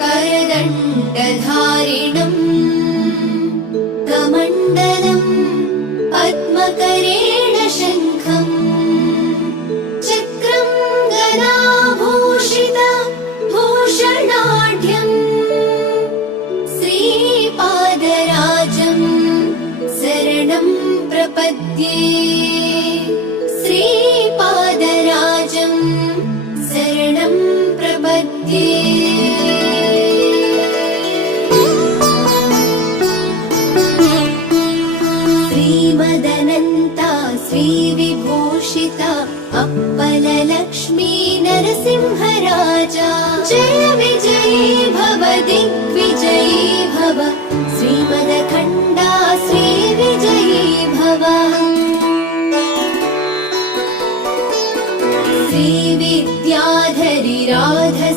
करदण्डधारिणम् कमण्डलम् पद्मकरेण शङ्खम् चक्रं गदाभूषित भूषणाढ्यम् श्रीपादराजम् शरणं प्रपद्ये श्रीपादराजम् शरणं प्रपद्ये श्रीमदनन्ता श्रीविभूषिता अप्पललक्ष्मी नरसिंहराजा जय विजयी